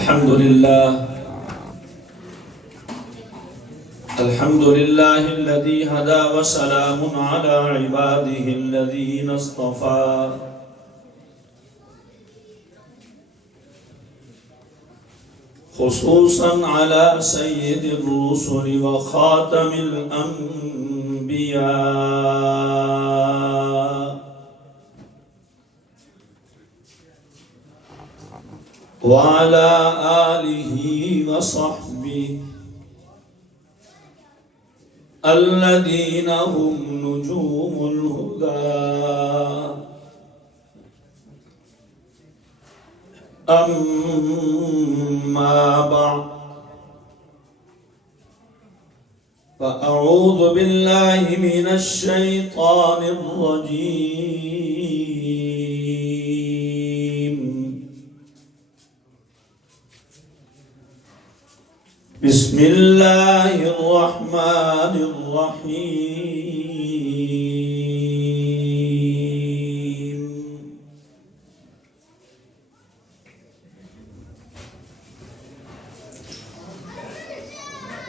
الحمد لله الذي هدى وسلام على عباده الذين اصطفى خصوصا على سيد الرسل وخاتم الأنبياء وعلى آله وصحبه الذين هم نجوم الهدى أما بعد فأعوذ بالله من الشيطان الرجيم بسم الله الرحمن الرحيم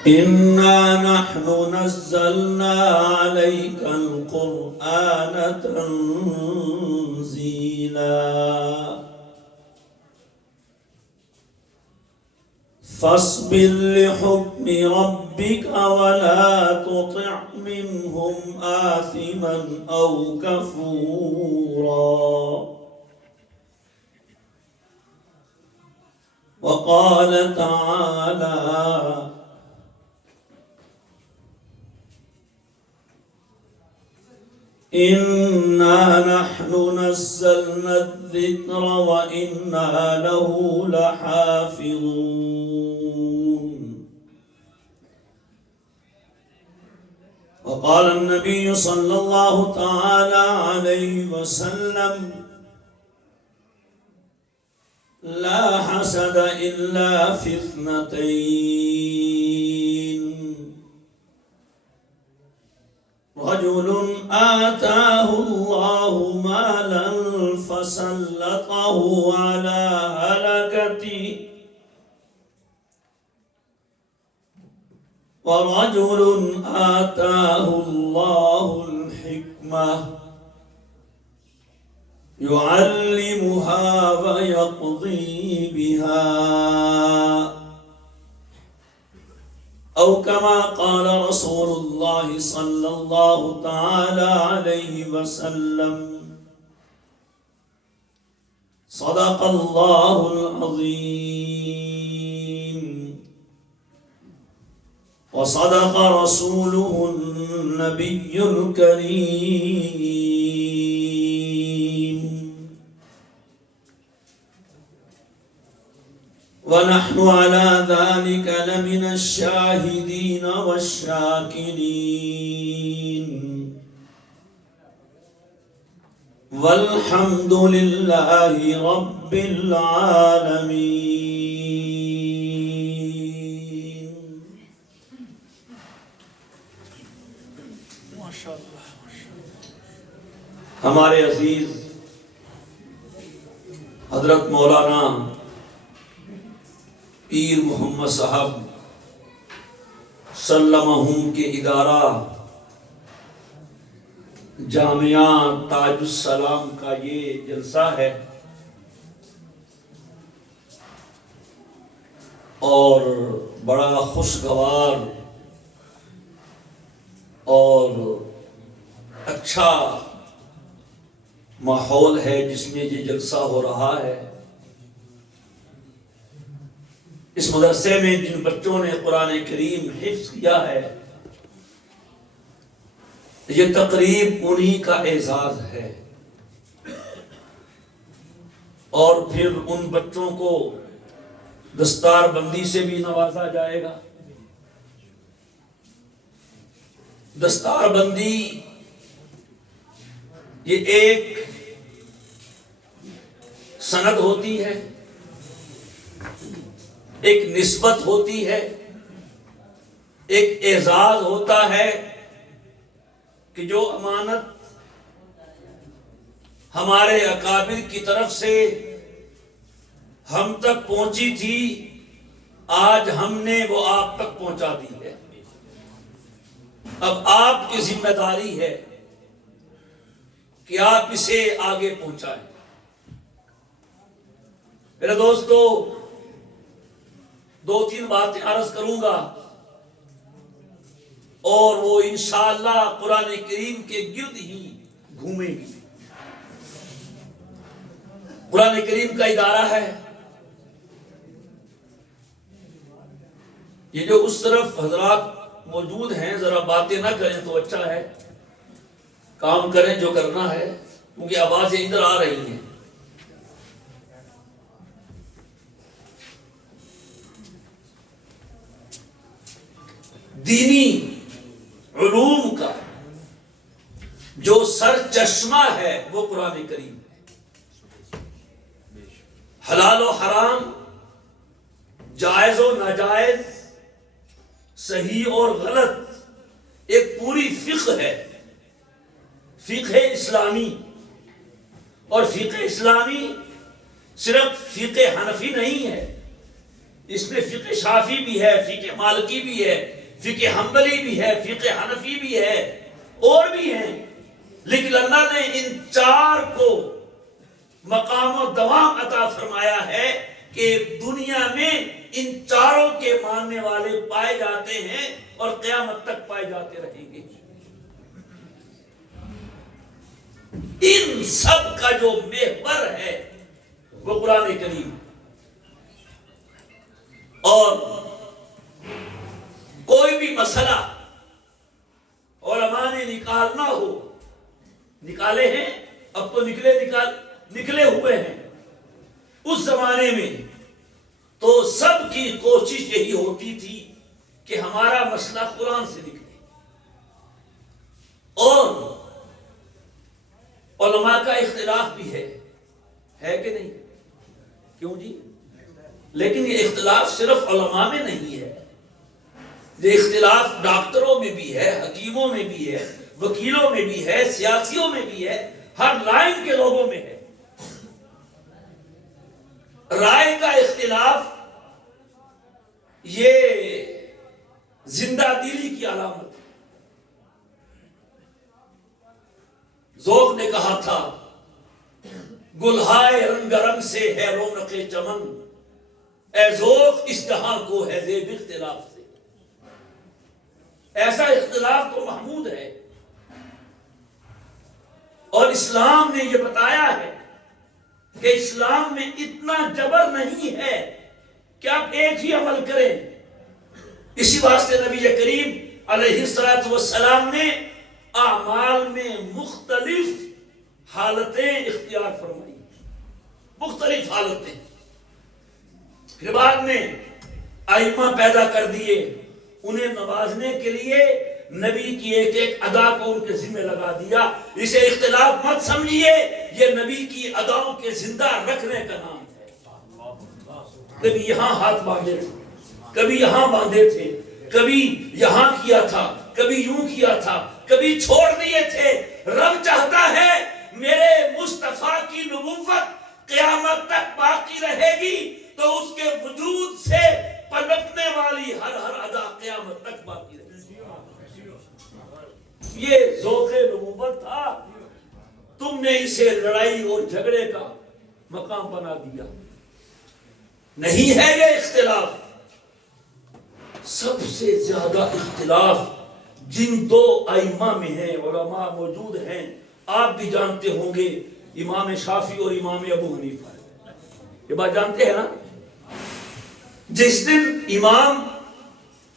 إنا نحن نزلنا عليك القرآن تنزيلا فاصبر لحكم ربك ولا تطع منهم آثما أو كفورا وقال تعالى إنا نحن نزلنا الذكر وإنا له لحافظون وقال النبي صلى الله تعالى عليه وسلم لا حسد إلا في اثنتين رجل آتاه الله مالا فسلطه على هلكته ورجل آتاه الله الحكمة يعلمها ويقضي بها أو كما قال رسول الله صلى الله تعالى عليه وسلم صدق الله العظيم وصدق رسوله النبي الكريم ونحن على ذلك لمن الشاهدين والشاكرين والحمد لله رب العالمين. ہمارے عزیز حضرت مولانا پیر محمد صاحب سلمہم کے ادارہ جامعہ تاج السلام کا یہ جلسہ ہے اور بڑا خوشگوار اور اچھا ماحول ہے جس میں یہ جلسہ ہو رہا ہے. اس مدرسے میں جن بچوں نے قرآن کریم حفظ کیا ہے یہ تقریب انہی کا اعزاز ہے اور پھر ان بچوں کو دستار بندی سے بھی نوازا جائے گا. دستار بندی یہ ایک سند ہوتی ہے، ایک نسبت ہوتی ہے، ایک اعزاز ہوتا ہے کہ جو امانت ہمارے اکابر کی طرف سے ہم تک پہنچی تھی، آج ہم نے وہ آپ تک پہنچا دی ہے۔ اب آپ کی ذمہ داری ہے کہ آپ اسے آگے پہنچائیں۔ میرے دوستو، 2-3 باتیں عرض کروں گا اور وہ انشاءاللہ قرآن کریم کے گرد ہی گھومیں گی۔ قرآن کریم کا ادارہ ہے، یہ جو اس طرف حضرات موجود ہیں ذرا باتیں نہ کریں تو اچھا ہے، کام کریں جو کرنا ہے، کیونکہ آوازیں ادھر آ رہی ہیں۔ دینی علوم کا جو سر چشمہ ہے وہ قرآن کریم ہے۔ حلال و حرام، جائز و ناجائز، صحیح اور غلط ایک پوری فقہ ہے، فقہ اسلامی۔ اور فقہ اسلامی صرف فقہ حنفی نہیں ہے، اس میں فقہ شافعی بھی ہے، فقہ مالکی بھی ہے، فقہ حنبلی بھی ہے، فقہ حنفی بھی ہے، اور بھی ہیں، لیکن اللہ نے ان 4 کو مقام و دوام عطا فرمایا ہے کہ دنیا میں ان 4 کے ماننے والے پائے جاتے ہیں اور قیامت تک پائے جاتے رہیں گے۔ ان سب کا جو محور ہے وہ قرآن کریم، اور کوئی بھی مسئلہ علماء نے نکالنا ہو، نکالے ہیں، اب تو نکلے ہوئے ہیں، اس زمانے میں تو سب کی کوشش یہی ہوتی تھی کہ ہمارا مسئلہ قرآن سے نکلے، اور علماء کا اختلاف بھی ہے کہ نہیں؟ کیوں جی؟ لیکن یہ اختلاف صرف علماء میں نہیں ہے، یہ اختلاف ڈاکٹروں میں بھی ہے، حکیموں میں بھی ہے، وکیلوں میں بھی ہے، سیاسیوں میں بھی ہے، ہر لائن کے لوگوں میں ہے۔ رائے کا اختلاف یہ زندہ دلی کی علامت ہے۔ ذوق نے کہا تھا، گلہائے رنگ رنگ سے ہے رونق چمن، اے ذوق اس جہاں کو ہے زیب اختلاف سے۔ ایسا اختلاف تو محمود ہے، اور اسلام نے یہ بتایا ہے کہ اسلام میں اتنا جبر نہیں ہے کہ آپ ایک ہی عمل کریں۔ اسی واسطے نبی کریم علیہ السلام نے اعمال میں مختلف حالتیں اختیار فرمائی، مختلف حالتیں۔ پھر بعد میں ائمہ پیدا کر دیے، انہیں نوازنے کے لیے نبی کی ایک ایک ادا کو ان کے ذمہ لگا دیا۔ اسے اختلاف مت سمجھیے، یہ نبی کی اداؤں کے زندہ رکھنے کا نام ہے۔ کبھی یہاں ہاتھ باندھے تھے، کبھی یہاں باندھے تھے، کبھی یہاں کیا تھا، کبھی یوں کیا تھا، کبھی چھوڑ دیے تھے۔ رب چاہتا ہے میرے مصطفیٰ کی نبوت قیامت تک باقی رہے گی تو اس کے وجود سے پلٹنے والی ہر ادا قیامت تک باقی رہے گی۔ یہ ذوق نبوت تھا، تم نے اسے لڑائی اور جھگڑے کا مقام بنا دیا۔ نہیں ہے یہ اختلاف۔ سب سے زیادہ اختلاف جن 2 ائمہ میں ہیں، علماء موجود ہیں، آپ بھی جانتے ہوں گے، امام شافعی اور امام ابو حنیفہ۔ یہ بات جانتے ہیں نا؟ جس دن امام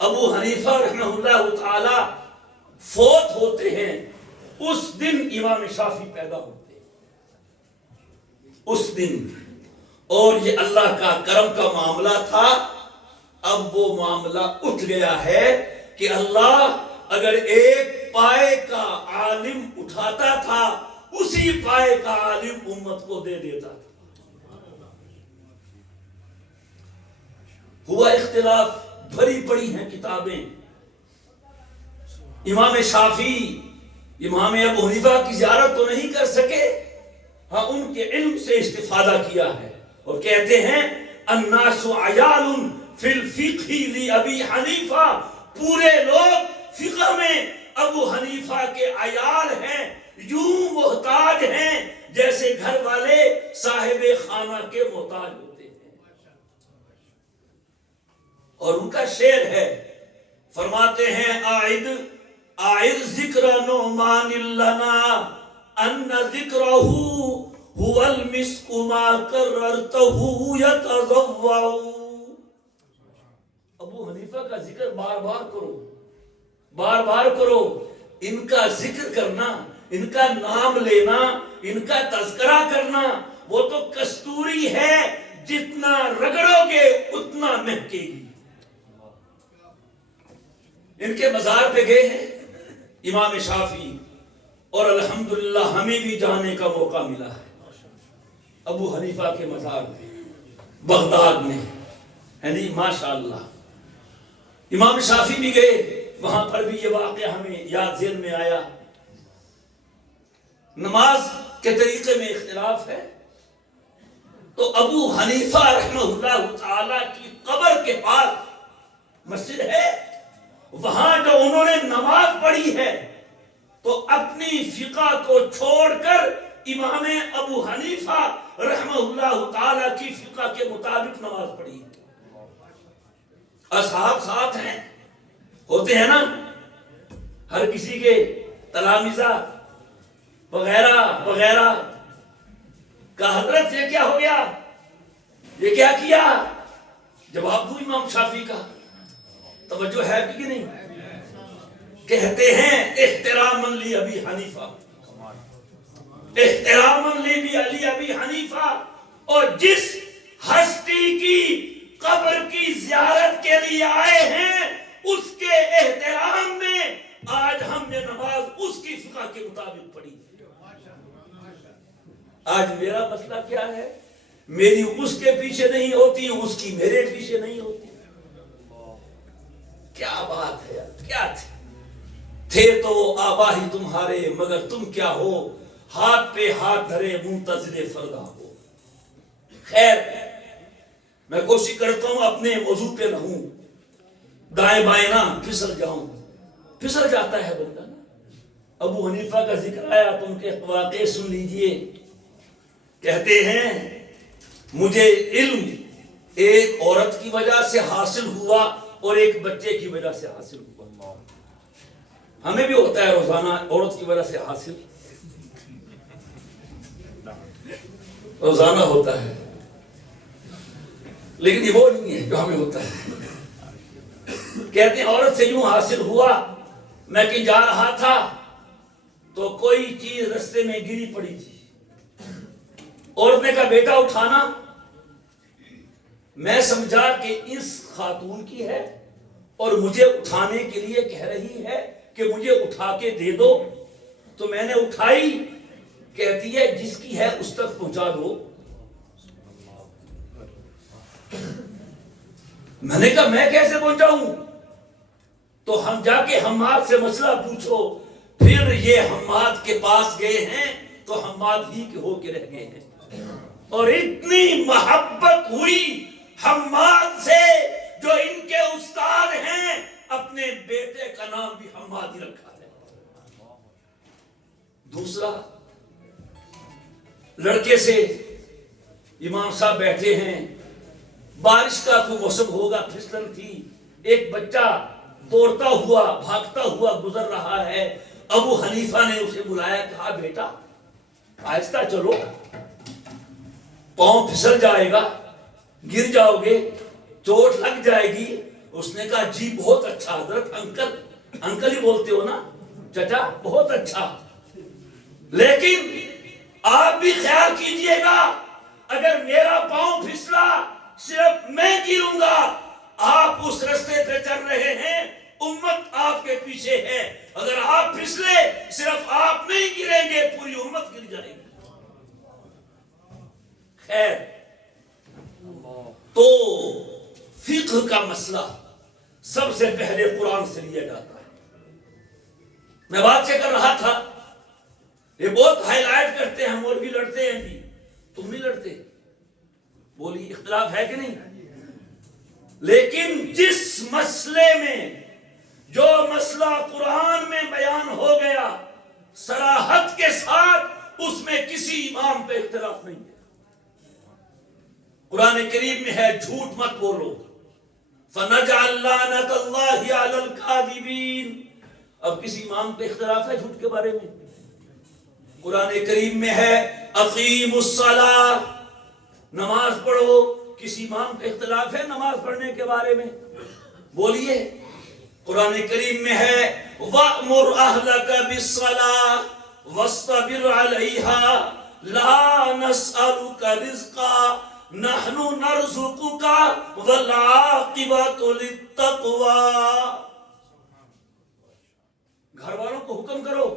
ابو حنیفہ رحمہ اللہ تعالی فوت ہوتے ہیں، اس دن امام شافعی پیدا ہوتے ہیں، اس دن۔ اور یہ اللہ کا کرم کا معاملہ تھا، اب وہ معاملہ اٹھ گیا ہے کہ اللہ اگر ایک پائے کا عالم اٹھاتا تھا، اسی پائے کا عالم امت کو دے دیتا تھا۔ ہوا اختلاف، بھری پڑی ہیں کتابیں۔ امام شافعی امام ابو حنیفہ کی زیارت تو نہیں کر سکے، ہاں ان کے علم سے استفادہ کیا ہے، اور کہتے ہیں الناس عیال فی الفقہ لابی حنیفہ، پورے لوگ فقہ میں ابو حنیفہ کے عیال ہیں، یوں محتاج ہیں جیسے گھر والے صاحب خانہ کے محتاج ہوتے ہیں۔ اور ان کا شعر ہے، فرماتے ہیں آئد ذکر نعمان لنا ان ذکرہ هو المسک ما کررتہ یتضوع۔ ابو حنیفہ کا ذکر بار بار کرو، بار بار کرو، ان کا ذکر کرنا، ان کا نام لینا، ان کا تذکرہ کرنا، وہ تو کستوری ہے، جتنا رگڑو گے اتنا مہکے گی۔ ان کے مزار پہ گئے ہیں امام شافعی، اور الحمدللہ ہمیں بھی جانے کا موقع ملا ہے ابو حنیفہ کے مزار پہ بغداد میں، یعنی ماشاءاللہ امام شافعی بھی گئے، وہاں پر بھی یہ واقعہ ہمیں یاد ذہن میں آیا۔ نماز کے طریقے میں اختلاف ہے، تو ابو حنیفہ رحمہ اللہ تعالی کی قبر کے پاس مسجد ہے، وہاں جو انہوں نے نماز پڑھی ہے تو اپنی فقہ کو چھوڑ کر امام ابو حنیفہ رحمہ اللہ تعالی کی فقہ کے مطابق نماز پڑھی۔ اصحاب ساتھ ہیں، ہوتے ہیں نا ہر کسی کے تلامذہ وغیرہ وغیرہ کا، حضرت یہ کیا ہو گیا، یہ کیا کیا، جواب دو امام شافعی کا، توجہ ہے کہ نہیں؟ کہتے ہیں احتراما لی ابی حنیفہ، احتراما لی ابی حنیفہ، اور جس ہستی کی قبر کی زیارت کے لیے آئے ہیں اس کے احترام میں آج ہم نے نماز اس کی فقہ کے مطابق پڑھی۔ آج میرا مسئلہ کیا ہے، میری اس کے پیچھے نہیں ہوتی، اس کی میرے پیچھے نہیں ہوتی۔ کیا بات ہے، کیا تھے تو آبا ہی تمہارے، مگر تم کیا ہو، ہاتھ پہ ہاتھ دھرے منتظر فردا ہو۔ خیر، میں کوشش کرتا ہوں اپنے موضوع پہ رہوں، دائیں بائیں نہ پھسل جاؤں، پھسل جاتا ہے بندہ نا۔ ابو حنیفہ کا ذکر آیا تو ان کے واقعے سن لیجئے۔ کہتے ہیں مجھے علم ایک عورت کی وجہ سے حاصل ہوا اور ایک بچے کی وجہ سے حاصل ہوا۔ ہمیں بھی ہوتا ہے روزانہ عورت کی وجہ سے حاصل، روزانہ ہوتا ہے، لیکن یہ وہ نہیں ہے جو ہمیں ہوتا ہے۔ کہتے ہیں عورت سے یوں حاصل ہوا، میں کہیں جا رہا تھا تو کوئی چیز رستے میں گری پڑی تھی، عورت نے کہا بیٹا اٹھانا، میں سمجھا کہ اس خاتون کی ہے اور مجھے اٹھانے کے لیے کہہ رہی ہے کہ مجھے اٹھا کے دے دو، تو میں نے اٹھائی، کہتی ہے جس کی ہے اس تک پہنچا دو۔ میں نے کہا میں کیسے پہنچاؤں؟ تو ہم جا کے حماد سے مسئلہ پوچھو۔ پھر یہ حماد کے پاس گئے ہیں تو حماد ہی کے ہو کے رہ گئے ہیں، اور اتنی محبت ہوئی حماد سے جو ان کے استاد ہیں، اپنے بیٹے کا نام بھی حماد ہی رکھا ہے۔ دوسرا، لڑکے سے امام صاحب بیٹھے ہیں، بارش کا کوئی موسم ہوگا، پھسلن تھی، ایک بچہ دوڑتا ہوا بھاگتا ہوا گزر رہا ہے، ابو حنیفہ نے اسے بلایا، کہا بیٹا آہستہ چلو، پاؤں پھسل جائے گا، گر جاؤ گے، چوٹ لگ جائے گی۔ اس نے کہا جی بہت اچھا حضرت، انکل ہی بولتے ہو نا، چچا بہت اچھا، لیکن آپ بھی خیال کیجئے گا اگر میرا پاؤں پھسلا صرف میں گروں گا، آپ اس رستے پہ چل رہے ہیں، امت آپ کے پیچھے ہے، اگر آپ پھسلے صرف آپ نہیں گریں گے، پوری امت گر جائے گی۔ خیر، تو فقہ کا مسئلہ سب سے پہلے قرآن سے لیا جاتا ہے۔ میں بات سے کر رہا تھا، یہ بہت ہائی لائٹ کرتے ہیں، ہم اور بھی لڑتے ہیں بھی، تم نہیں لڑتے، بولی اختلاف ہے کہ نہیں؟ لیکن جس مسئلے میں جو مسئلہ قرآن میں بیان ہو گیا صراحت کے ساتھ، اس میں کسی امام پہ اختلاف نہیں ہے۔ قرآن کریم میں ہے جھوٹ مت بولو، فَنَجْعَلْ لَعْنَةَ اللَّهِ عَلَى الْكَاذِبِينَ۔ اب کسی امام پہ اختلاف ہے جھوٹ کے بارے میں؟ قرآن کریم میں ہے اقیموا الصلاۃ، نماز پڑھو، کسی امام پہ اختلاف ہے نماز پڑھنے کے بارے میں؟ بولیے۔ قرآن کریم میں ہے وَأْمُرْ أَهْلَكَ بِالصَّلَاةِ وَاصْطَبِرْ عَلَيْهَا لَا نَسْأَلُكَ رِزْقًا نَحْنُ نَرْزُقُكَ وَالْعَاقِبَةُ لِلتَّقْوَىٰ۔ گھر والوں کو حکم کرو،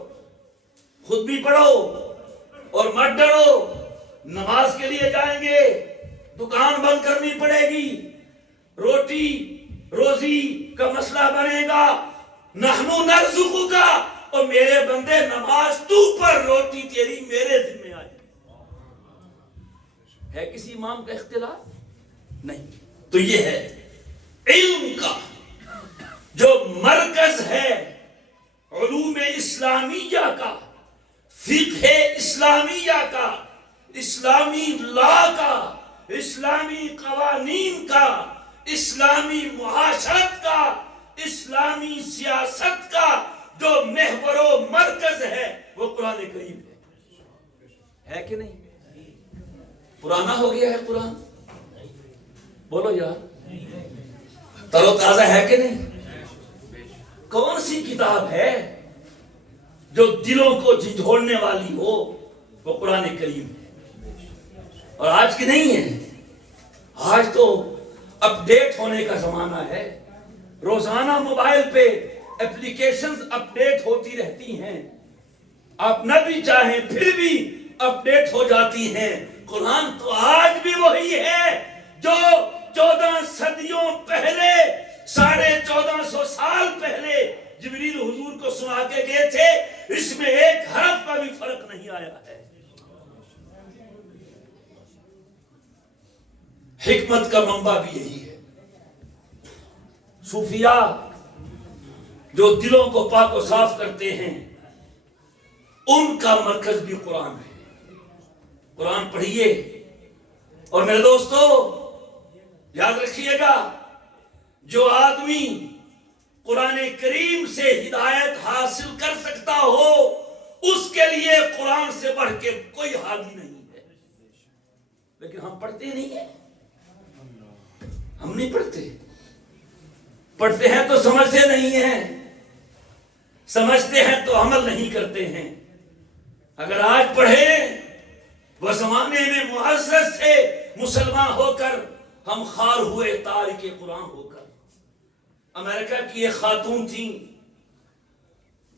خود بھی پڑھو اور مت ڈرو۔ نماز کے لیے جائیں گے، دکان بند کرنی پڑے گی، روٹی روزی کا مسئلہ بنے گا، نحنو نرزقک، اور میرے بندے نماز تو پر، روٹی تیری میرے ذمہ آئی۔ ہے کسی امام کا اختلاف؟ نہیں۔ تو یہ ہے علم کا جو مرکز ہے، علوم اسلامیہ کا، فقہ اسلامیہ کا، اسلامی لا کا، اسلامی قوانین کا، اسلامی معاشرت کا، اسلامی سیاست کا جو محور و مرکز ہے وہ قرآن کریم ہے کہ نہیں؟ پرانا ہو گیا ہے قرآن؟ بولو یار، تر و تازہ ہے کہ نہیں؟ کون سی کتاب ہے جو دلوں کو جھنجھوڑنے والی ہو؟ وہ قرآن کریم ہے۔ اور آج کی نہیں ہے، آج تو اپ ڈیٹ ہونے کا زمانہ ہے، روزانہ موبائل پہ اپلیکیشنز اپ ڈیٹ ہوتی رہتی ہیں، آپ نہ بھی چاہیں پھر بھی اپ ڈیٹ ہو جاتی ہیں۔ قرآن تو آج بھی وہی ہے جو 14 صدیوں پہلے، 1450 سال پہلے جبریل حضور کو سنا کے گئے تھے، اس میں ایک حرف کا بھی فرق نہیں آیا ہے۔ حکمت کا منبع بھی یہی ہے۔ صوفیاء جو دلوں کو پاک و صاف کرتے ہیں، ان کا مرکز بھی قرآن ہے۔ قرآن پڑھیے، اور میرے دوستو یاد رکھیے گا، جو آدمی قرآن کریم سے ہدایت حاصل کر سکتا ہو، اس کے لیے قرآن سے بڑھ کے کوئی حاجی نہیں ہے۔ لیکن ہم پڑھتے نہیں ہیں، ہم نہیں پڑھتے، پڑھتے ہیں تو سمجھتے نہیں ہیں، سمجھتے ہیں تو عمل نہیں کرتے ہیں۔ اگر آج پڑھیں، وہ زمانے میں معزز تھے مسلمان ہو کر، ہم خار ہوئے تارک قرآن ہو کر۔ امریکہ کی ایک خاتون تھیں،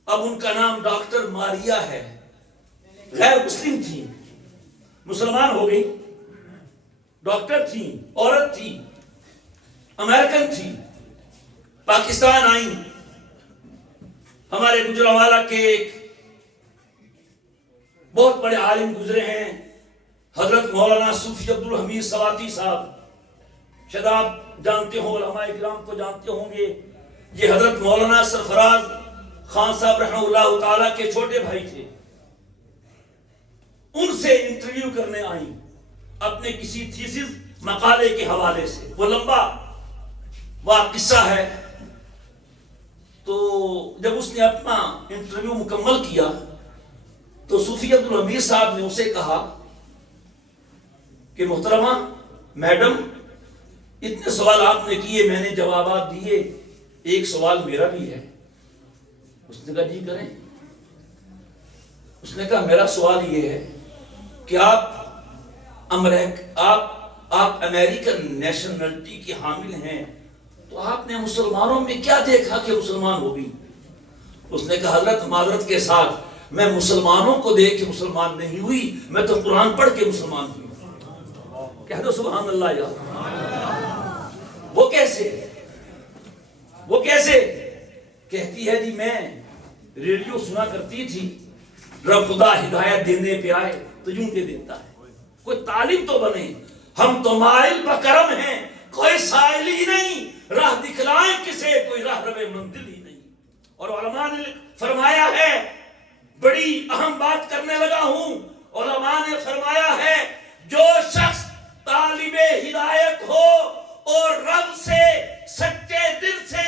اب ان کا نام ڈاکٹر ماریا ہے، غیر مسلم تھیں، مسلمان ہو گئی، ڈاکٹر تھیں، عورت تھی، امریکن تھی، پاکستان آئیں۔ ہمارے گجرانوالہ کے ایک بہت بڑے عالم گزرے ہیں، حضرت مولانا صوفی عبدالحمید سواتی صاحب، شاید آپ جانتے ہوں، علماء کرام کو جانتے ہوں گے۔ یہ حضرت مولانا سرفراز خان صاحب رحمہ اللہ تعالیٰ کے چھوٹے بھائی تھے۔ ان سے انٹرویو کرنے آئیں اپنے کسی تھیسس مقالے کے حوالے سے، وہ لمبا قصہ ہے۔ تو جب اس نے اپنا انٹرویو مکمل کیا تو صوفی عبدالحمید صاحب نے اسے کہا کہ محترمہ میڈم، اتنے سوال آپ نے کیے، میں نے جوابات دیے، ایک سوال میرا بھی ہے۔ اس نے کہا جی کریں۔ اس نے کہا میرا سوال یہ ہے کہ آپ امریکن نیشنلٹی کی حامل ہیں، تو آپ نے مسلمانوں میں کیا دیکھا کہ مسلمان ہو گئی؟ اس نے کہا حضرت معذرت کے ساتھ، میں مسلمانوں کو دیکھ کے مسلمان نہیں ہوئی، میں تو قرآن پڑھ کے مسلمان ہوئی۔ کہہ دو سبحان اللہ یار۔ وہ کیسے کہتی ہے جی میں ریڈیو سنا کرتی تھی، رب خدا ہدایت دینے پہ آئے تو یوں دے دیتا ہے، کوئی تعلیم تو بنے۔ ہم تو مائل بکرم ہیں، کوئی سائل ہی نہیں، راہ دکھلائیں کسے، کوئی راہ رو منزل ہی نہیں۔ اور علماء نے فرمایا ہے، بڑی اہم بات کرنے لگا ہوں، علماء نے فرمایا ہے جو شخص طالب ہدایت ہو اور رب سے سچے دل سے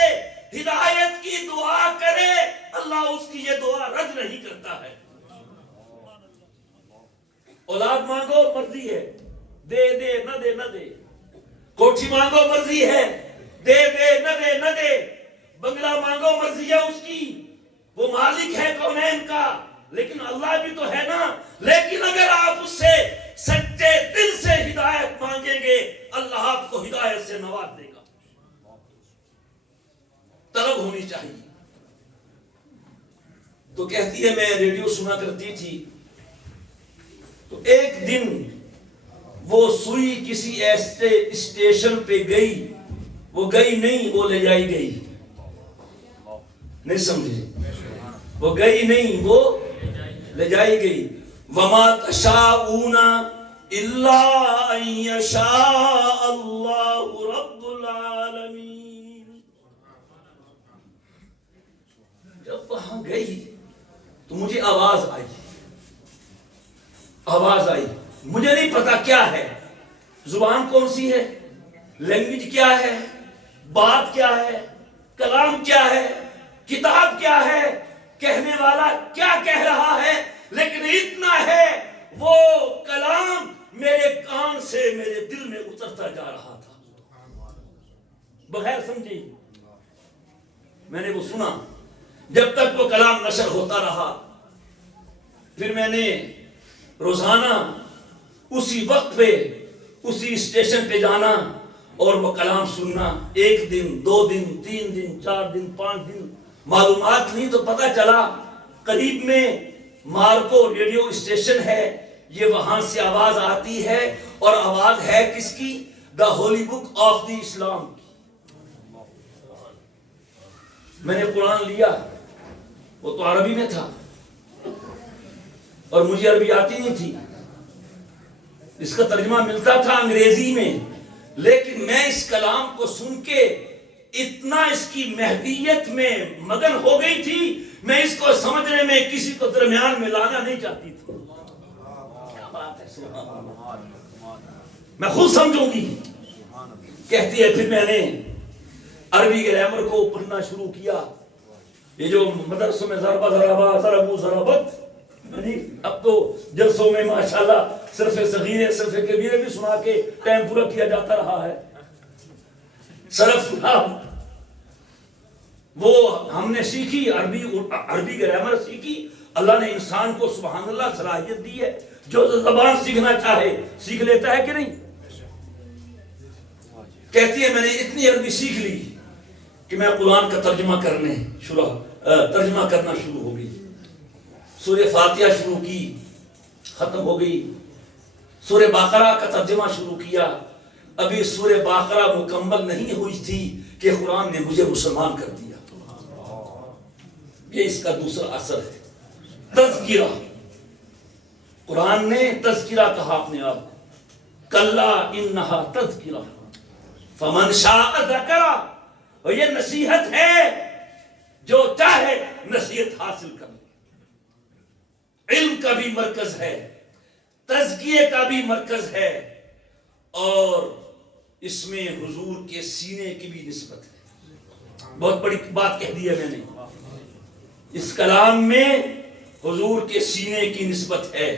ہدایت کی دعا کرے، اللہ اس کی یہ دعا رد نہیں کرتا ہے۔ اولاد مانگو مرضی ہے، دے دے نہ دے نہ دے، کوٹھی مانگو مرضی ہے، دے دے نہ دے نہ دے، بنگلہ مانگو مرضی ہے اس کی، وہ مالک ہے کونین کا، لیکن اللہ بھی تو ہے نا۔ لیکن اگر آپ اس سے سچے دل سے ہدایت مانگیں گے، اللہ آپ کو ہدایت سے نواز دے گا۔ طلب ہونی چاہیے۔ تو کہتی ہے میں ریڈیو سنا کرتی تھی، تو ایک دن وہ سوئی کسی ایسے اسٹیشن پہ گئی، وہ گئی نہیں، وہ لے جائی گئی، نہیں سمجھے، وہ گئی نہیں، وہ لے جائی گئی۔ وَمَا تَشَاءُونَ إِلَّا أَن يَشَاءَ اللَّهُ رَبُّ الْعَالَمِينَ۔ جب وہاں گئی تو مجھے آواز آئی، مجھے نہیں پتا کیا ہے، زبان کون سی ہے، لینگویج کیا ہے، بات کیا ہے، کلام کیا ہے، کتاب کیا ہے، کہنے والا کیا کہہ رہا ہے، لیکن اتنا ہے وہ کلام میرے کان سے میرے دل میں اترتا جا رہا تھا، بغیر سمجھے میں نے وہ سنا۔ جب تک وہ کلام نشر ہوتا رہا، پھر میں نے روزانہ اسی وقت پہ اسی اسٹیشن پہ جانا اور وہ کلام سننا، 1 دن 2 دن 3 دن 4 دن 5 دن، معلومات نہیں تو پتہ چلا قریب میں مارکو ریڈیو اسٹیشن ہے، یہ وہاں سے آواز آتی ہے، اور آواز ہے کس کی؟ دا ہولی بک آف دی اسلام کی۔ میں نے قرآن لیا، وہ تو عربی میں تھا اور مجھے عربی آتی نہیں تھی، اس کا ترجمہ ملتا تھا انگریزی میں، لیکن میں اس کلام کو سن کے اتنا اس کی محویت میں مگن ہو گئی تھی، میں اس کو سمجھنے میں کسی کو درمیان میں لانا نہیں چاہتی تھی۔ کیا بات ہے، سبحان اللہ، میں خود سمجھوں گی۔ کہتی ہے پھر میں نے عربی گرامر کو پڑھنا شروع کیا، یہ جو مدرسوں میں ضربہ ضربہ ضربو ضربت، اب تو جلسوں میں ماشاءاللہ صرف صغیرے صرف کبیرے بھی سنا کے ٹائم پورا کیا جاتا رہا ہے، صرف سنا وہ ہم نے سیکھی، عربی گرامر سیکھی۔ اللہ نے انسان کو سبحان اللہ صلاحیت دی ہے، جو زبان سیکھنا چاہے سیکھ لیتا ہے کہ نہیں۔ کہتی ہے میں نے اتنی عربی سیکھ لی کہ میں قرآن کا ترجمہ کرنا شروع ہو گئی، سورہ فاتحہ شروع کی، ختم ہو گئی، سورہ بقرہ کا ترجمہ شروع کیا، ابھی سورہ بقرہ مکمل نہیں ہوئی تھی کہ قرآن نے مجھے مسلمان کر دیا۔ یہ اس کا دوسرا اثر ہے، تذکرہ۔ قرآن نے تذکرہ کہا اپنے آپ کو، کلا انہا تذکرہ فمن شاء ذکرہ، اور یہ نصیحت ہے، جو چاہے نصیحت حاصل کر لے۔ علم کا بھی مرکز ہے، تزکیے کا بھی مرکز ہے، اور اس میں حضور کے سینے کی بھی نسبت ہے۔ بہت بڑی بات کہہ دی ہے میں نے، اس کلام میں حضور کے سینے کی نسبت ہے۔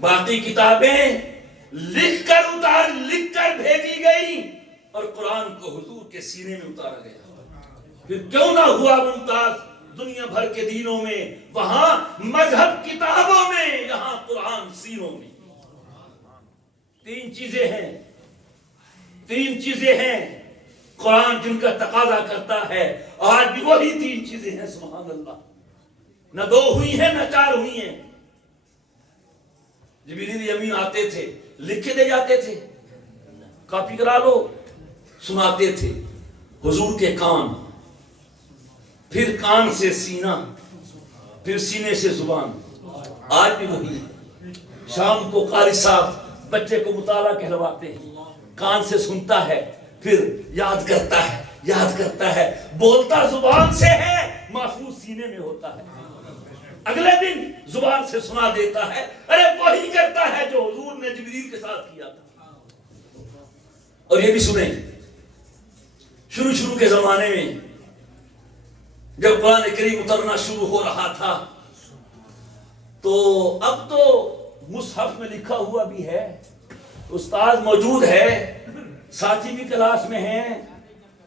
باقی کتابیں لکھ کر بھیجی گئی اور قرآن کو حضور کے سینے میں اتارا گیا۔ پھر کیوں نہ ہوا ممتاز دنیا بھر کے دینوں میں، وہاں مذہب کتابوں میں، یہاں قرآن سینوں میں۔ 3 چیزیں ہیں قرآن جن کا تقاضا کرتا ہے، آج بھی وہی 3 چیزیں ہیں، سبحان اللہ، نہ 2 ہوئی ہیں نہ 4 ہوئی ہیں۔ جبریل امین آتے تھے، لکھ کے دے جاتے تھے، کاپی کرا لو، سناتے تھے، حضور کے کان، پھر کان سے سینہ، پھر سینے سے زبان، آج بھی وہی۔ شام کو قاری صاحب بچے کو مطالعہ کہلواتے ہیں، کان سے سنتا ہے، پھر یاد کرتا ہے، بولتا زبان سے ہے، محفوظ سینے میں ہوتا ہے، اگلے دن زبان سے سنا دیتا ہے، ارے وہی کرتا ہے جو حضور نے جبریل کے ساتھ کیا تھا۔ اور یہ بھی سنیں، شروع کے زمانے میں جب قرآن کریم اترنا شروع ہو رہا تھا تو اب تو مصحف میں لکھا ہوا بھی ہے، استاد موجود ہے، ساتھی بھی کلاس میں ہیں،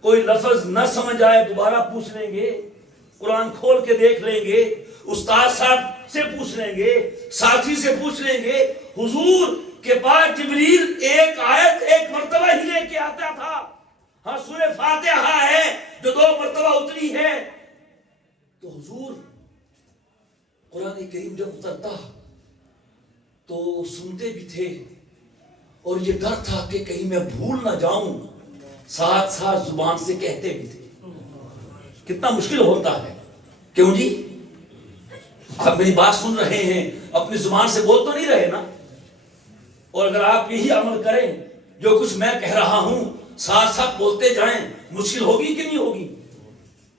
کوئی لفظ نہ سمجھ آئے دوبارہ پوچھ لیں گے، قرآن کھول کے دیکھ لیں گے، استاد صاحب سے پوچھ لیں گے، ساتھی سے پوچھ لیں گے۔ حضور کے پاس جبریل ایک آیت ایک مرتبہ ہی لے کے آتا تھا، ہاں سورہ فاتحہ ہے جو 2 مرتبہ اتری ہے، تو حضور قرآن کریم جب اترتا تو سنتے بھی تھے، اور یہ ڈر تھا کہ کہیں میں بھول نہ جاؤں، ساتھ زبان سے کہتے بھی تھے۔ کتنا مشکل ہوتا ہے، کیوں جی؟ آپ میری بات سن رہے ہیں، اپنی زبان سے بول تو نہیں رہے نا؟ اور اگر آپ یہی عمل کریں، جو کچھ میں کہہ رہا ہوں ساتھ بولتے جائیں، مشکل ہوگی کہ نہیں ہوگی؟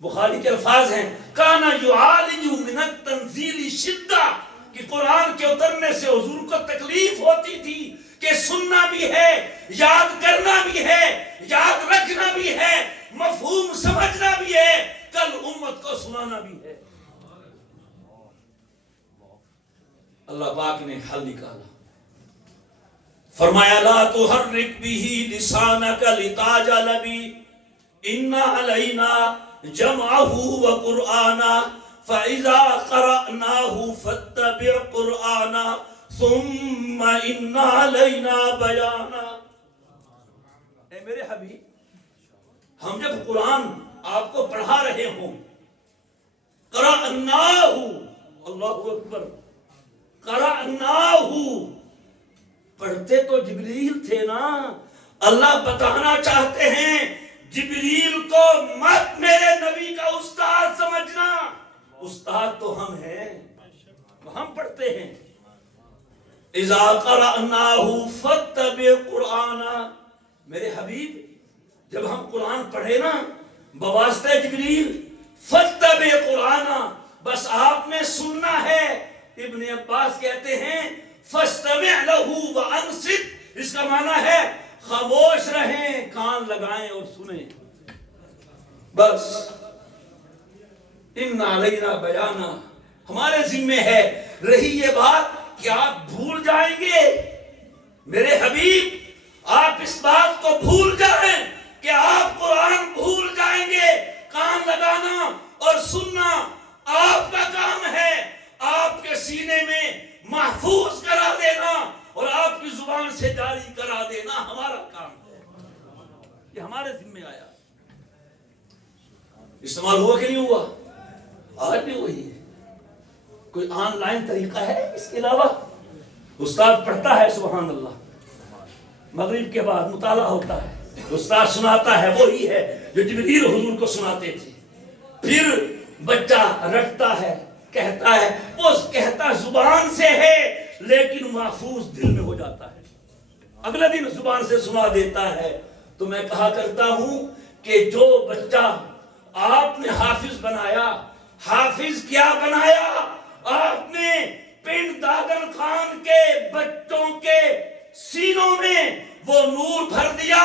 بخاری کے الفاظ ہیں، کانا یعالج من التنزیل شدہ، کہ قرآن کے اترنے سے حضور کو تکلیف ہوتی تھی کہ سننا بھی ہے، یاد کرنا بھی ہے، یاد رکھنا بھی ہے، مفہوم سمجھنا بھی ہے، کل امت کو سنانا بھی ہے۔ اللہ پاک نے حل نکالا، فرمایا لا تحرک به لسانک لتعجل به ان علینا جمعہ وقرآنا فاذا قرأناه فاتبع قرآنا ثم ان علینا بیانا۔ اے میرے حبیب، ہم جب قرآن آپ کو پڑھا رہے ہوں، قرأناہ، اللہ اکبر، قرأناہ، پڑھتے تو جبریل تھے نا۔ اللہ بتانا چاہتے ہیں جبریل کو مت میرے نبی کا استاد سمجھنا، استاد تو ہم ہیں، ہم پڑھتے ہیں۔ اذا قرأناہ فاتبع قرآنا، میرے حبیب جب ہم قرآن پڑھے نا بواسطہ جبریل، فاتبع قرآنا، بس آپ نے سننا ہے۔ ابن عباس کہتے ہیں فاستمع له وانصت، اس کا معنی ہے خاموش رہیں، کان لگائیں اور سنیں، بس۔ ان علینا بیانا، ہمارے ذمہ ہے۔ رہی یہ بات کہ آپ بھول جائیں گے، میرے حبیب آپ اس بات کو بھول جائیں کہ آپ قرآن بھول جائیں گے، کان لگانا اور سننا آپ کا کام ہے، آپ کے سینے میں محفوظ کرا دینا اور آپ کی زبان سے جاری کرا دینا ہمارا کام ہے، یہ ہمارے ذمہ آیا۔ استعمال ہوا کہ نہیں ہوا؟ آج بھی وہی ہے۔ کوئی آن لائن طریقہ ہے اس کے علاوہ؟ استاد پڑھتا ہے، سبحان اللہ، مغرب کے بعد مطالعہ ہوتا ہے، استاد سناتا ہے، وہی ہے جو جبریل حضور کو سناتے تھے۔ پھر بچہ رٹتا ہے، کہتا ہے، وہ کہتا زبان سے ہے لیکن محفوظ دل میں ہو جاتا ہے، اگلے دن زبان سے سنا دیتا ہے۔ تو میں کہا کرتا ہوں کہ جو بچہ آپ نے حافظ بنایا، حافظ کیا بنایا؟ آپ نے پنڈ دادن خان کے بچوں کے سینوں میں وہ نور بھر دیا،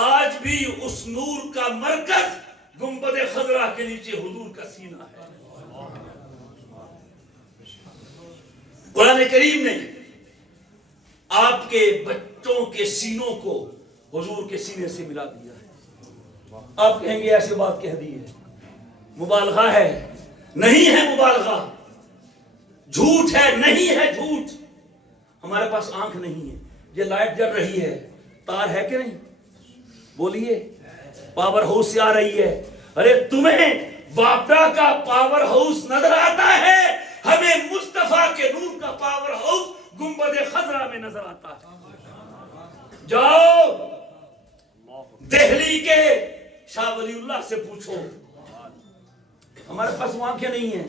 آج بھی اس نور کا مرکز گنبد خضرا کے نیچے حضور کا سینہ ہے۔ قرآن کریم نے آپ کے بچوں کے سینوں کو حضور کے سینے سے ملا دیا ہے۔ آپ کہیں گے ایسی بات کہہ دی ہے، مبالغہ ہے؟ نہیں ہے مبالغہ، جھوٹ ہے؟ نہیں ہے جھوٹ۔ ہمارے پاس آنکھ نہیں ہے، یہ لائٹ جل رہی ہے، تار ہے کہ نہیں؟ بولیے، پاور ہاؤس سے آ رہی ہے، ارے تمہیں واپڈا کا پاور ہاؤس نظر آتا ہے، ہمیں مصطفیٰ کے نور کا پاور ہاؤس گنبد خضرا میں نظر آتا ہے۔ جاؤ دہلی کے شاہ ولی اللہ سے پوچھو، ہمارے پاس آنکھیں نہیں ہیں،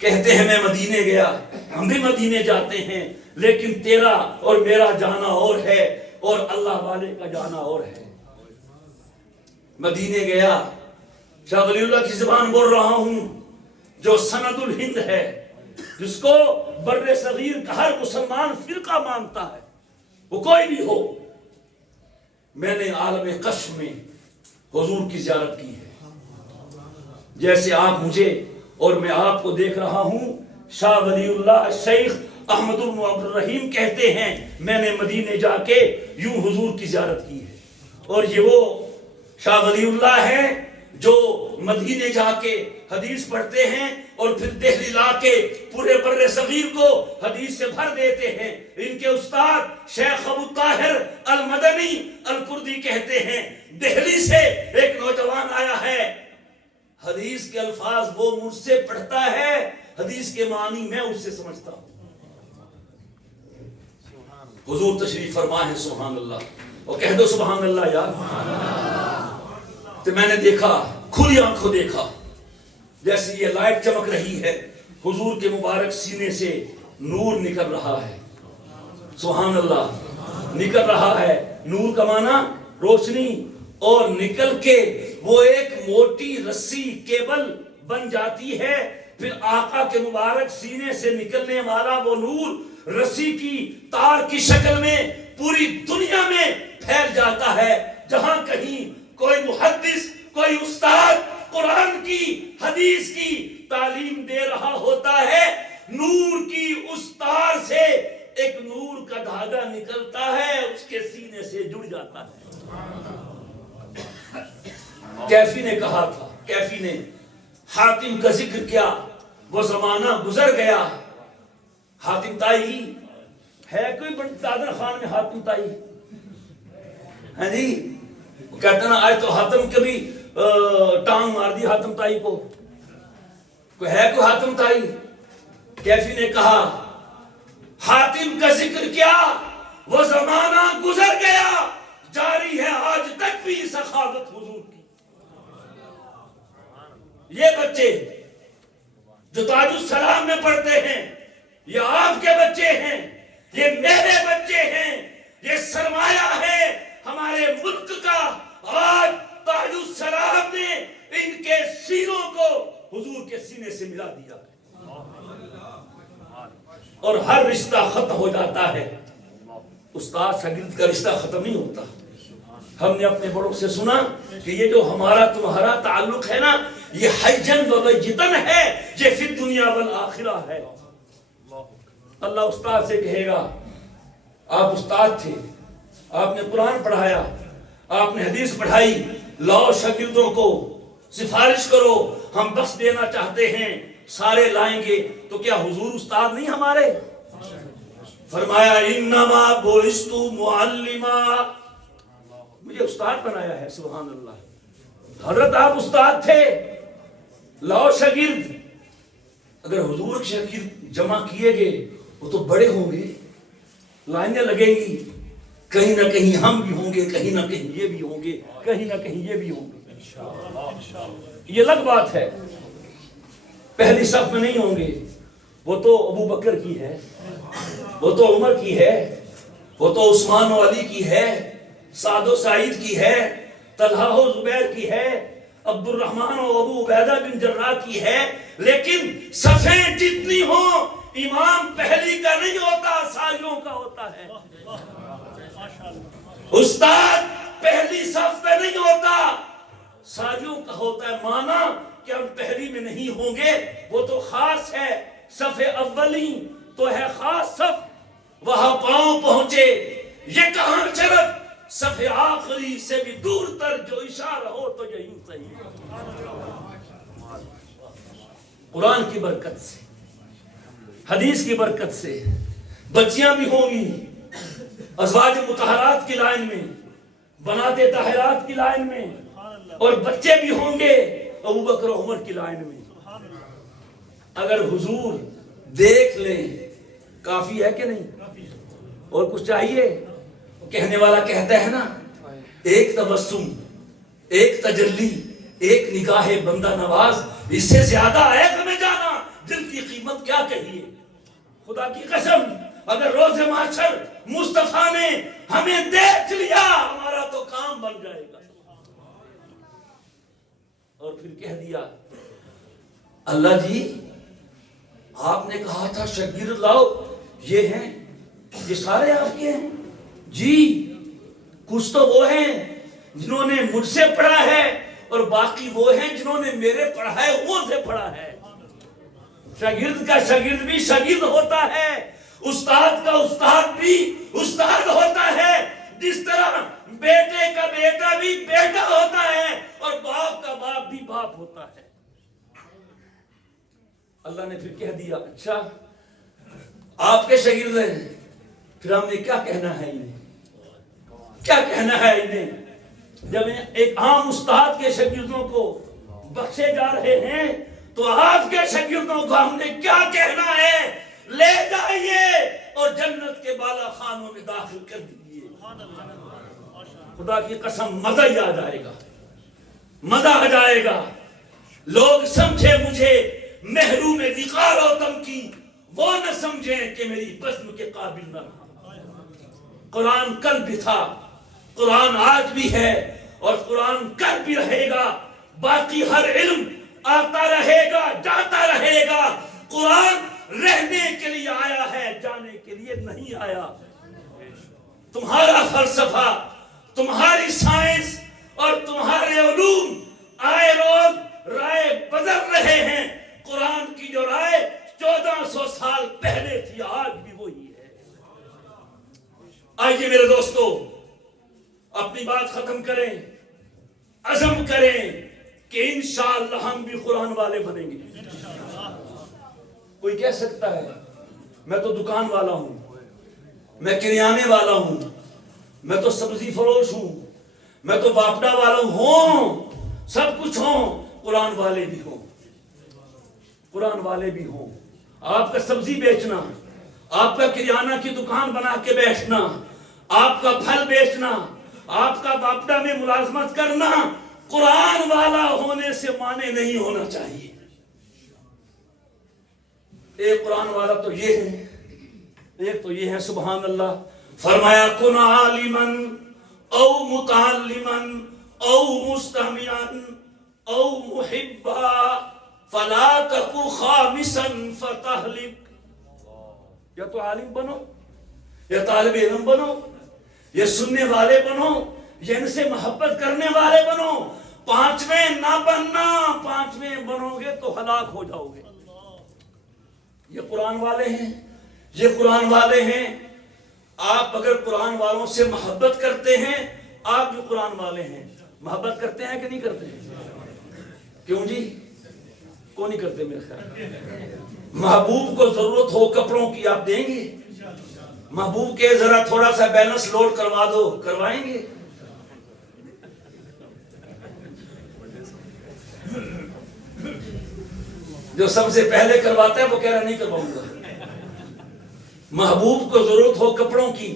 کہتے ہیں میں مدینے گیا، ہم بھی مدینے جاتے ہیں، لیکن تیرا اور میرا جانا اور ہے اور اللہ والے کا جانا اور ہے۔ مدینے گیا، شاہ ولی اللہ کی زبان بول رہا ہوں، جو سند الہند ہے، جس کو بر صغیر کا ہر مسلمان فرقہ مانتا ہے، وہ کوئی بھی ہو، میں نے عالم کشف میں حضور کی زیارت کی ہے۔ جیسے آپ مجھے اور میں آپ کو دیکھ رہا ہوں، شاہ ولی اللہ شیخ احمد بن عبد الرحیم کہتے ہیں میں نے مدینے جا کے یوں حضور کی زیارت کی ہے۔ اور یہ وہ شاہ ولی اللہ ہیں جو مدینے جا کے حدیث پڑھتے ہیں اور پھر دہلی لا کے پورے بر صغیر کو حدیث سے بھر دیتے ہیں۔ ان کے استاد شیخ ابو طاہر المدنی الکردی کہتے ہیں دہلی سے ایک نوجوان آیا ہے، حدیث کے الفاظ وہ مجھ سے پڑھتا ہے، حدیث کے معنی میں اس سے سمجھتا ہوں۔ حضور تشریف فرما ہے، سبحان اللہ، اور کہہ دو سبحان اللہ یار۔ تو میں نے دیکھا، کھلی آنکھوں دیکھا، جیسے یہ لائٹ چمک رہی ہے، حضور کے مبارک سینے سے نور نکل رہا ہے، سبحان اللہ، نکل رہا ہے۔ نور کا معنی روشنی، اور نکل کے وہ ایک موٹی رسی کیبل بن جاتی ہے، پھر آقا کے مبارک سینے سے نکلنے والا وہ نور رسی کی تار کی شکل میں پوری دنیا میں پھیل جاتا ہے۔ جہاں کہیں کوئی محدث، کوئی استاد قرآن کی حدیث کی تعلیم دے رہا ہوتا ہے، نور کی اس تار سے ایک نور کا دھاگا نکلتا ہے، اس کے سینے سے جڑ جاتا ہے۔ کیفی نے کہا تھا، کیفی نے حاتم کا ذکر کیا، وہ زمانہ گزر گیا۔ حاتم تائی ہے کوئی دادر خان میں حاتم تائی؟ ہاں جی، وہ کہتے نا آج تو حاتم کبھی ٹانگ مار دی حاتم تائی کو، کوئی ہے کوئی حاتم تائی؟ کیفی نے کہا حاتم کا ذکر کیا، وہ زمانہ گزر گیا، جاری ہے آج تک بھی سخاوت حضور کی۔ یہ بچے جو تاج السلام میں پڑھتے ہیں، یہ آپ کے بچے ہیں، یہ میرے بچے ہیں، یہ سرمایہ ہے ہمارے ملک کا۔ آج تاج السلام نے ان کے سینوں کو حضور کے سینے سے ملا دیا، اور ہر رشتہ ختم ہو جاتا ہے، استاد شاگرد کا رشتہ ختم نہیں ہوتا۔ ہم نے اپنے بڑوں سے سنا کہ یہ جو ہمارا تمہارا تعلق ہے نا، یہ حیجن و میتن ہے، یہ فی الدنیا والآخرہ ہے۔ اللہ استاد سے کہے گا آپ استاد تھے، آپ نے قرآن پڑھایا، آپ نے حدیث پڑھائی، لاؤ شاگردوں کو سفارش کرو، ہم بخش دینا چاہتے ہیں، سارے لائیں گے۔ تو کیا حضور استاد نہیں ہمارے؟ فرمایا انما بعثت معلما، مجھے استاد بنایا ہے، سبحان اللہ۔ حضرت آپ استاد تھے، لاؤ شاگرد۔ اگر حضور کے شاگرد جمع کیے گئے وہ تو بڑے ہوں گے، لائنیں لگیں گی، کہیں نہ کہیں ہم بھی ہوں گے، کہیں نہ کہیں یہ بھی ہوں گے، کہیں نہ کہیں یہ بھی ہوں گے۔ یہ الگ بات ہے، پہلی صف میں نہیں ہوں گے، وہ تو ابو بکر کی ہے، وہ تو عمر کی ہے، وہ تو عثمان و علی کی ہے، سعد و سعید کی ہے، طلحہ و زبیر کی ہے، عبد الرحمن و ابو عبیدہ بن جراح کی ہے، لیکن صفیں جتنی ہوں امام پہلی کا نہیں ہوتا، ساریوں کا ہوتا ہے۔ استاد پہلی صف پہ نہیں ہوتا، ساریوں کا ہوتا ہے۔ مانا کہ ہم پہلی میں نہیں ہوں گے، وہ تو خاص ہے، صف اولی تو ہے خاص صف، وہاں پاؤں پہنچے، یہ کہاں شرف صف آخری سے بھی دور تر جو اشارہ ہو تو یہی صحیح۔ قرآن کی برکت سے، حدیث کی برکت سے بچیاں بھی ہوں گی ازواج مطہرات کی لائن میں، بنات طاہرات کی لائن میں، اور بچے بھی ہوں گے ابو بکر و عمر کی لائن میں۔ اگر حضور دیکھ لیں کافی ہے کہ نہیں؟ اور کچھ چاہیے؟ کہنے والا کہتا ہے نا، ایک تبسم، ایک تجلی، ایک نگاہ بندہ نواز، اس سے زیادہ ہے ہمیں جانا دل کی قیمت کیا کہیے. خدا کی قسم اگر روز محشر مصطفیٰ نے ہمیں دیکھ لیا ہمارا تو کام بن جائے گا. اور پھر کہہ دیا اللہ جی آپ نے کہا تھا شاگرد لاؤ, یہ ہیں, یہ سارے آپ کے ہیں جی. کچھ تو وہ ہیں جنہوں نے مجھ سے پڑھا ہے اور باقی وہ ہیں جنہوں نے میرے پڑھائے سے پڑھا ہے. شاگرد کا شاگرد بھی شاگرد ہوتا ہے, استاد کا استاد بھی استاد ہوتا ہے, جس طرح بیٹے کا بیٹا بھی بیٹا ہوتا ہے اور باپ کا باپ بھی باپ ہوتا ہے. اللہ نے پھر کہہ دیا اچھا آپ کے شاگرد ہیں, پھر ہم نے کیا کہنا ہے انہیں, کیا کہنا ہے انہیں. جب ایک عام استاد کے شاگردوں کو بخشے جا رہے ہیں تو آپ کے شاگردوں کو ہم نے کیا کہنا ہے, لے جائیے اور جنت کے بالا خانوں میں داخل کر دیجیے. خدا کی قسم مزہ ہی آ جائے گا, مزہ آ جائے گا. لوگ سمجھے مجھے محروم وقار و تمکین, وہ نہ سمجھیں کہ میری بزم کے قابل نہ رہا. قرآن کل بھی تھا, قرآن آج بھی ہے اور قرآن کل بھی رہے گا. باقی ہر علم آتا رہے گا جاتا رہے گا. قرآن رہنے کے لیے آیا ہے, جانے کے لیے نہیں آیا. تمہارا فلسفہ, تمہاری سائنس اور تمہارے علوم آئے روز رائے بدل رہے ہیں. قرآن کی جو رائے 1400 سال پہلے تھی آج بھی وہی ہے. آئیے میرے دوستو اپنی بات ختم کریں, عزم کریں کہ انشاءاللہ ہم بھی قرآن والے بنیں گے. کوئی کہہ سکتا ہے میں تو دکان والا ہوں, میں کریانے والا ہوں, میں تو سبزی فروش ہوں, میں تو باپڑا والا ہوں, سب کچھ ہوں. قرآن والے بھی ہوں, قرآن والے بھی ہوں. آپ کا سبزی بیچنا, آپ کا کریانہ کی دکان بنا کے بیچنا, آپ کا پھل بیچنا, آپ کا باپڑا میں ملازمت کرنا قرآن والا ہونے سے مانے نہیں ہونا چاہیے. ایک قرآن والا تو یہ ہے, ایک تو یہ ہے سبحان اللہ. فرمایا کن عالمن او متعلمن او مستمعن او محبا فلا تکو خامسا فتہلک. یا تو عالم بنو, یا طالب علم بنو, یا سننے والے بنو, یا ان سے محبت کرنے والے بنو. پانچویں نہ بننا, پانچویں بنو گے تو ہلاک ہو جاؤ گے. یہ قرآن والے ہیں, یہ قرآن والے ہیں. آپ اگر قرآن والوں سے محبت کرتے ہیں آپ بھی قرآن والے ہیں. محبت کرتے ہیں کہ نہیں کرتے ہیں؟ کیوں جی, کیوں نہیں کرتے؟ میرے خیال محبوب کو ضرورت ہو کپڑوں کی آپ دیں گے؟ محبوب کے ذرا تھوڑا سا بیلنس لوڈ کروا دو, کروائیں گے؟ جو سب سے پہلے کرواتا ہے وہ کہہ رہا نہیں کرواؤں گا. محبوب کو ضرورت ہو کپڑوں کی,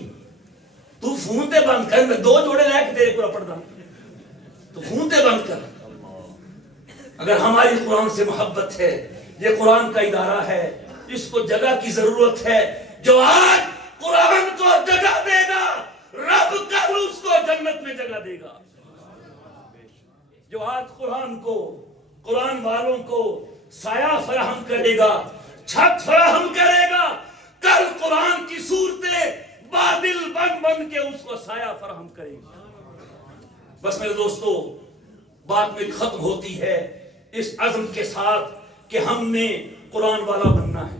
تو فونتے بند کر, میں 2 جوڑے لے کے تیرے کو پڑھتا ہوں, تو فونتے بند کر. اگر ہماری قرآن سے محبت ہے, یہ قرآن کا ادارہ ہے, اس کو جگہ کی ضرورت ہے. جو آج قرآن کو جگہ دے گا رب کل اس کو جنت میں جگہ دے گا. جو آج قرآن کو, قرآن والوں کو سایہ فراہم کرے گا, چھت فراہم کرے گا, کل قرآن کی صورتیں بادل بن بن کے اس کو سایہ فراہم کرے گا. بس میرے دوستو بات میری ختم ہوتی ہے اس عزم کے ساتھ کہ ہم نے قرآن والا بننا ہے.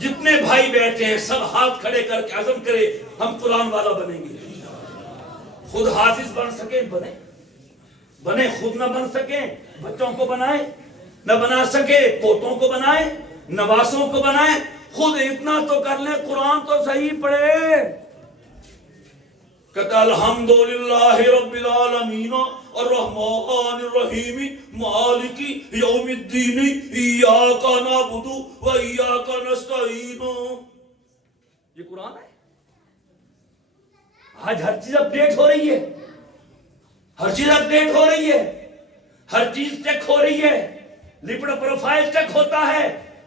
جتنے بھائی بیٹھے ہیں سب ہاتھ کھڑے کر کے عزم کرے ہم قرآن والا بنیں گے. خود حافظ بن سکیں بنے, خود نہ بن سکیں بچوں کو بنائیں, نہ بنا سکے پوتوں کو بنائیں, نواسوں کو بنائیں. خود اتنا تو کر لیں قرآن تو صحیح پڑھے. کہتا الحمدللہ رب العالمین الرحمن الرحیم مالک یوم الدین ایاک نعبد و ایاک نستعین. یہ قرآن ہے. آج ہر چیز اپڈیٹ ہو رہی ہے, ہر چیز اپڈیٹ ہو رہی ہے, ہر چیز چیک ہو رہی ہے. لپڈ پروفائل چیک ہوتا ہے,